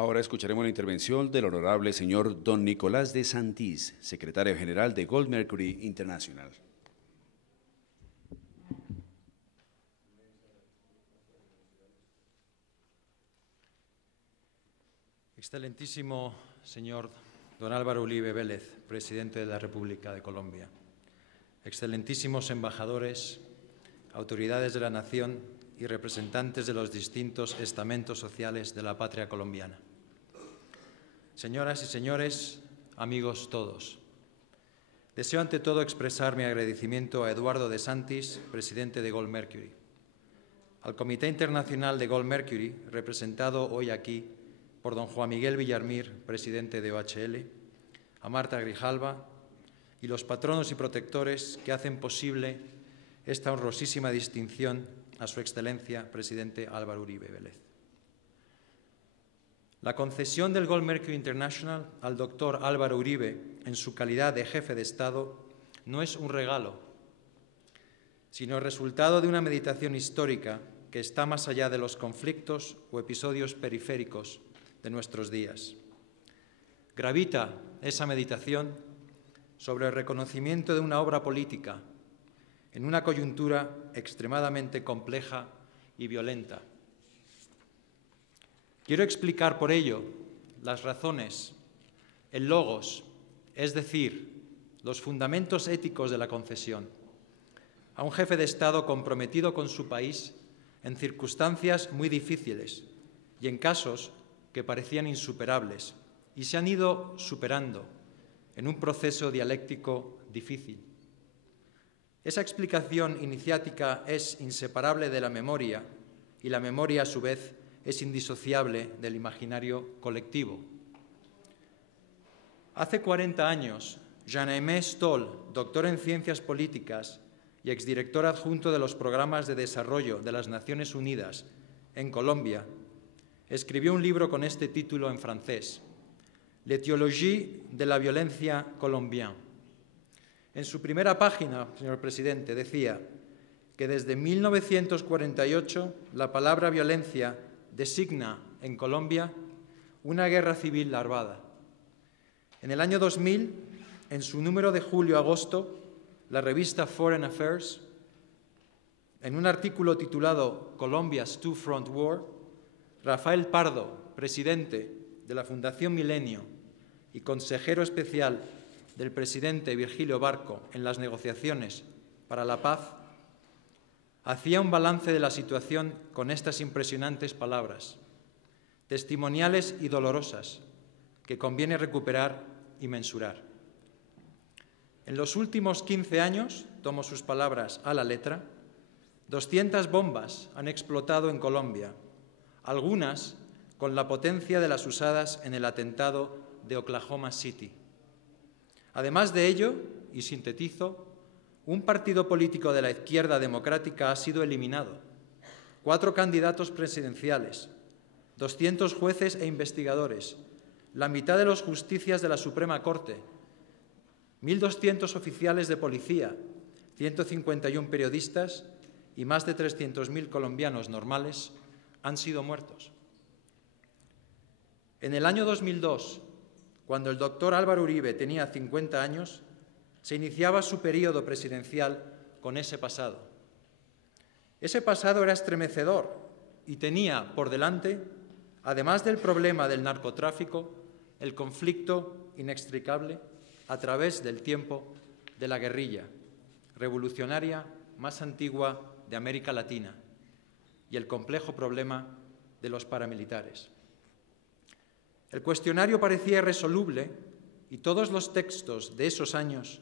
Ahora escucharemos la intervención del honorable señor don Nicolás de Santís, secretario general de Gold Mercury International. Excelentísimo señor don Álvaro Uribe Vélez, presidente de la República de Colombia. Excelentísimos embajadores, autoridades de la nación y representantes de los distintos estamentos sociales de la patria colombiana. Señoras y señores, amigos todos, deseo ante todo expresar mi agradecimiento a Eduardo de Santís, presidente de Gold Mercury, al Comité Internacional de Gold Mercury, representado hoy aquí por don Juan Miguel Villarmir, presidente de OHL, a Marta Grijalva y los patronos y protectores que hacen posible esta honrosísima distinción a su excelencia, presidente Álvaro Uribe Vélez. La concesión del Gold Mercury International al doctor Álvaro Uribe en su calidad de jefe de Estado no es un regalo, sino el resultado de una meditación histórica que está más allá de los conflictos o episodios periféricos de nuestros días. Gravita esa meditación sobre el reconocimiento de una obra política en una coyuntura extremadamente compleja y violenta. Quiero explicar por ello las razones, el logos, es decir, los fundamentos éticos de la concesión a un jefe de Estado comprometido con su país en circunstancias muy difíciles y en casos que parecían insuperables y se han ido superando en un proceso dialéctico difícil. Esa explicación iniciática es inseparable de la memoria y la memoria, a su vez, es indisociable del imaginario colectivo. Hace 40 años, Jean-Aimé Stoll, doctor en Ciencias Políticas y exdirector adjunto de los programas de desarrollo de las Naciones Unidas en Colombia, escribió un libro con este título en francés, L'étiologie de la violencia colombienne. En su primera página, señor presidente, decía que desde 1948 la palabra violencia designa en Colombia una guerra civil larvada. En el año 2000, en su número de julio-agosto, la revista Foreign Affairs, en un artículo titulado Colombia's Two-Front War, Rafael Pardo, presidente de la Fundación Milenio y consejero especial del presidente Virgilio Barco en las negociaciones para la paz, hacía un balance de la situación con estas impresionantes palabras, testimoniales y dolorosas, que conviene recuperar y mensurar. En los últimos 15 años, tomo sus palabras a la letra, 200 bombas han explotado en Colombia, algunas con la potencia de las usadas en el atentado de Oklahoma City. Además de ello, y sintetizo, un partido político de la izquierda democrática ha sido eliminado, 4 candidatos presidenciales, 200 jueces e investigadores, la mitad de los justicias de la Suprema Corte, 1.200 oficiales de policía, 151 periodistas y más de 300.000 colombianos normales han sido muertos. En el año 2002, cuando el doctor Álvaro Uribe tenía 50 años, se iniciaba su periodo presidencial con ese pasado. Ese pasado era estremecedor y tenía por delante, además del problema del narcotráfico, el conflicto inextricable a través del tiempo de la guerrilla revolucionaria más antigua de América Latina y el complejo problema de los paramilitares. El cuestionario parecía irresoluble y todos los textos de esos años,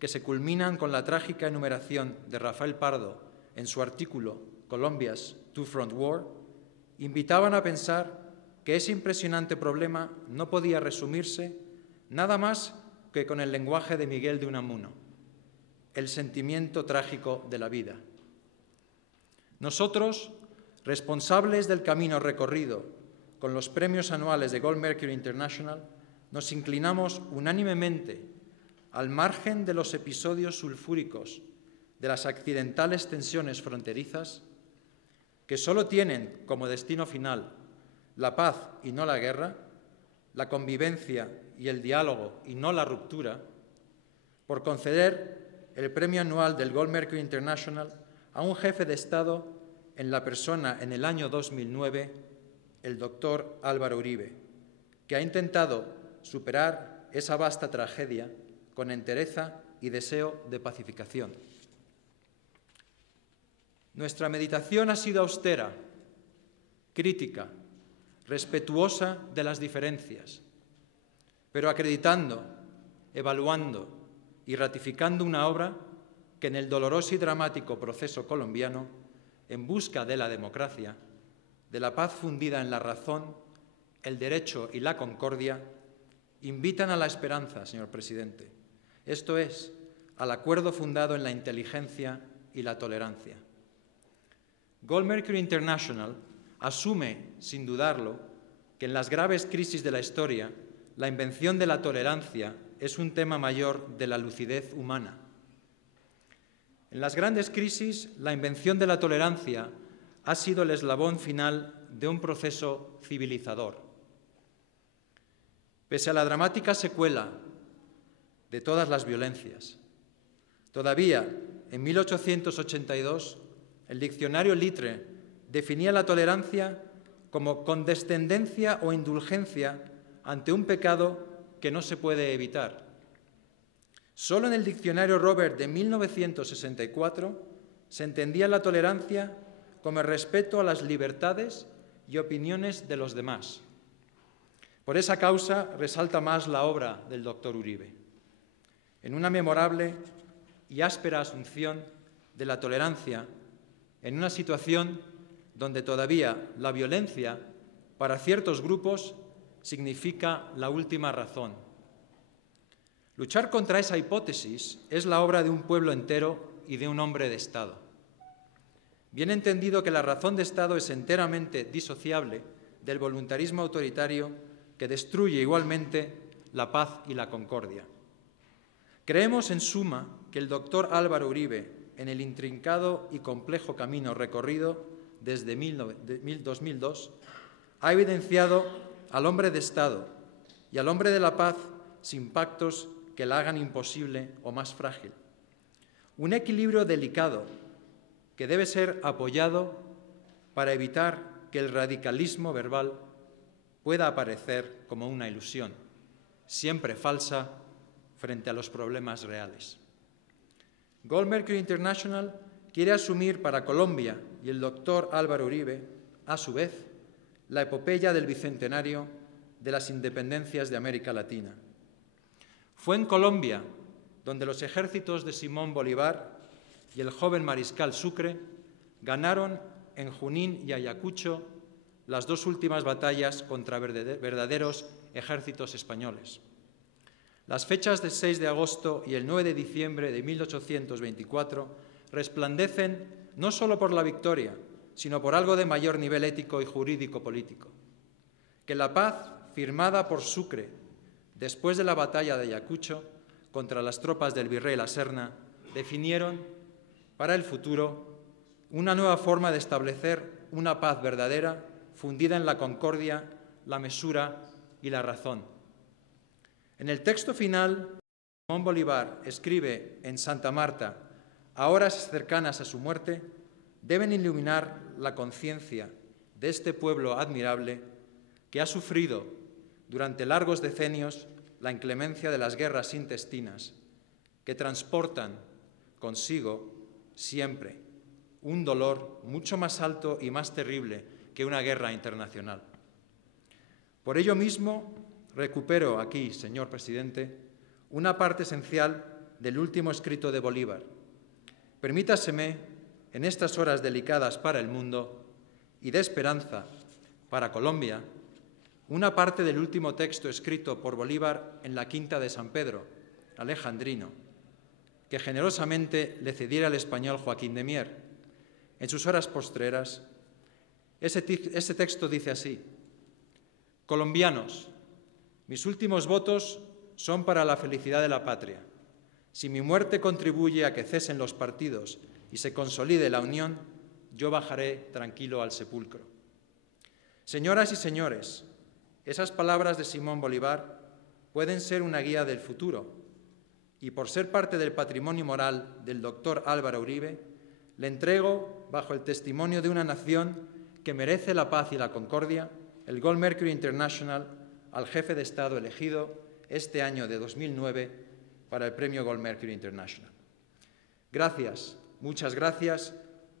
que se culminan con la trágica enumeración de Rafael Pardo en su artículo Colombia's Two-Front War, invitaban a pensar que ese impresionante problema no podía resumirse nada más que con el lenguaje de Miguel de Unamuno, el sentimiento trágico de la vida. Nosotros, responsables del camino recorrido con los premios anuales de Gold Mercury International, nos inclinamos unánimemente al margen de los episodios sulfúricos de las accidentales tensiones fronterizas, que solo tienen como destino final la paz y no la guerra, la convivencia y el diálogo y no la ruptura, por conceder el premio anual del Gold Mercury International a un jefe de Estado en la persona, en el año 2009, el doctor Álvaro Uribe, que ha intentado superar esa vasta tragedia con entereza y deseo de pacificación. Nuestra meditación ha sido austera, crítica, respetuosa de las diferencias, pero acreditando, evaluando y ratificando una obra que en el doloroso y dramático proceso colombiano, en busca de la democracia, de la paz fundida en la razón, el derecho y la concordia, invitan a la esperanza, señor presidente. Esto es, al acuerdo fundado en la inteligencia y la tolerancia. Gold Mercury International asume, sin dudarlo, que en las graves crisis de la historia, la invención de la tolerancia es un tema mayor de la lucidez humana. En las grandes crisis, la invención de la tolerancia ha sido el eslabón final de un proceso civilizador. Pese a la dramática secuela de todas las violencias, todavía en 1882 el diccionario Litre definía la tolerancia como condescendencia o indulgencia ante un pecado que no se puede evitar. Solo en el diccionario Robert de 1964 se entendía la tolerancia como el respeto a las libertades y opiniones de los demás. Por esa causa resalta más la obra del doctor Uribe, en una memorable y áspera asunción de la tolerancia en una situación donde todavía la violencia para ciertos grupos significa la última razón. Luchar contra esa hipótesis es la obra de un pueblo entero y de un hombre de Estado. Bien entendido que la razón de Estado es enteramente disociable del voluntarismo autoritario que destruye igualmente la paz y la concordia. Creemos, en suma, que el doctor Álvaro Uribe, en el intrincado y complejo camino recorrido desde 2002, ha evidenciado al hombre de Estado y al hombre de la paz sin pactos que la hagan imposible o más frágil. Un equilibrio delicado que debe ser apoyado para evitar que el radicalismo verbal pueda aparecer como una ilusión, siempre falsa frente a los problemas reales. Gold Mercury International quiere asumir para Colombia y el doctor Álvaro Uribe, a su vez, la epopeya del bicentenario de las independencias de América Latina. Fue en Colombia donde los ejércitos de Simón Bolívar y el joven mariscal Sucre ganaron en Junín y Ayacucho las dos últimas batallas contra verdaderos ejércitos españoles. Las fechas del 6 de agosto y el 9 de diciembre de 1824 resplandecen no solo por la victoria, sino por algo de mayor nivel ético y jurídico-político. Que la paz firmada por Sucre después de la batalla de Ayacucho contra las tropas del virrey La Serna definieron para el futuro una nueva forma de establecer una paz verdadera fundida en la concordia, la mesura y la razón. En el texto final, Simón Bolívar escribe en Santa Marta, a horas cercanas a su muerte, deben iluminar la conciencia de este pueblo admirable que ha sufrido durante largos decenios la inclemencia de las guerras intestinas, que transportan consigo siempre un dolor mucho más alto y más terrible que una guerra internacional. Por ello mismo, recupero aquí, señor presidente, una parte esencial del último escrito de Bolívar. Permítaseme, en estas horas delicadas para el mundo y de esperanza para Colombia, una parte del último texto escrito por Bolívar en la Quinta de San Pedro, alejandrino, que generosamente le cediera el español Joaquín de Mier. En sus horas postreras, ese texto dice así: colombianos, mis últimos votos son para la felicidad de la patria. Si mi muerte contribuye a que cesen los partidos y se consolide la unión, yo bajaré tranquilo al sepulcro. Señoras y señores, esas palabras de Simón Bolívar pueden ser una guía del futuro y, por ser parte del patrimonio moral del doctor Álvaro Uribe, le entrego, bajo el testimonio de una nación que merece la paz y la concordia, el Gold Mercury International al jefe de Estado elegido este año de 2009 para el Premio Gold Mercury International. Gracias, muchas gracias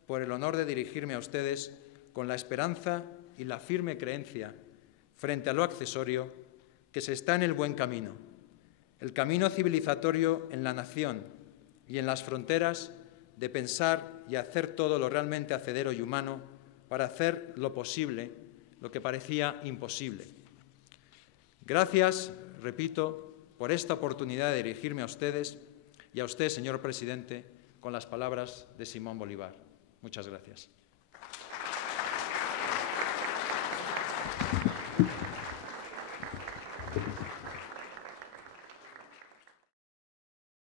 por el honor de dirigirme a ustedes con la esperanza y la firme creencia, frente a lo accesorio, que se está en el buen camino, el camino civilizatorio en la nación y en las fronteras de pensar y hacer todo lo realmente hacedero y humano para hacer lo posible, lo que parecía imposible. Gracias, repito, por esta oportunidad de dirigirme a ustedes y a usted, señor presidente, con las palabras de Simón Bolívar. Muchas gracias.